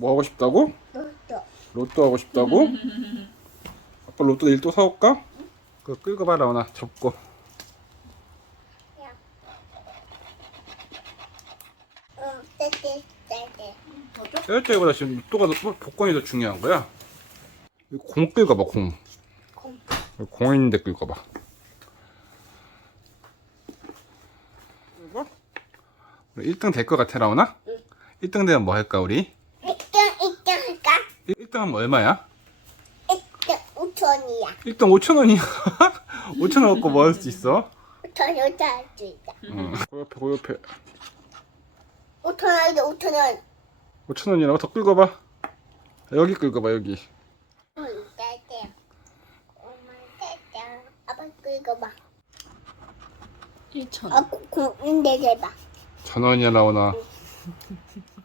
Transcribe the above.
뭐 하고 싶다고? 로또. 로또 하고 싶다고? 아빠 로또 내일 또 사올까? 그거 끌고 봐 라온아 접고 응, 떼떼, 떼떼. 짤짤보다 지금 로또가 더, 복권이 더 중요한 거야 이거 공 끌고 봐 공. 공. 있는데 끌고 봐 끌고? 우리 1등 될 것 같아 라온아? 응. 1등 되면 뭐 할까 우리? 일등, 일등 할까? 1등 하면 얼마야? 일등 5천이야. 1등 5천 원이야 5천 원 갖고 뭐 할 수 있어? 5천 원 할수 있다. 응. 그 옆에 그 옆에 5천 원인데 5천 원. 5천 원이라고 더 끌고 봐 여기 끌고 봐 여기 응, 떼떼. 엄마 떼떼. 아빠 긁어봐. 1천 아, 공, 인데 대봐. 천 원이야 라온아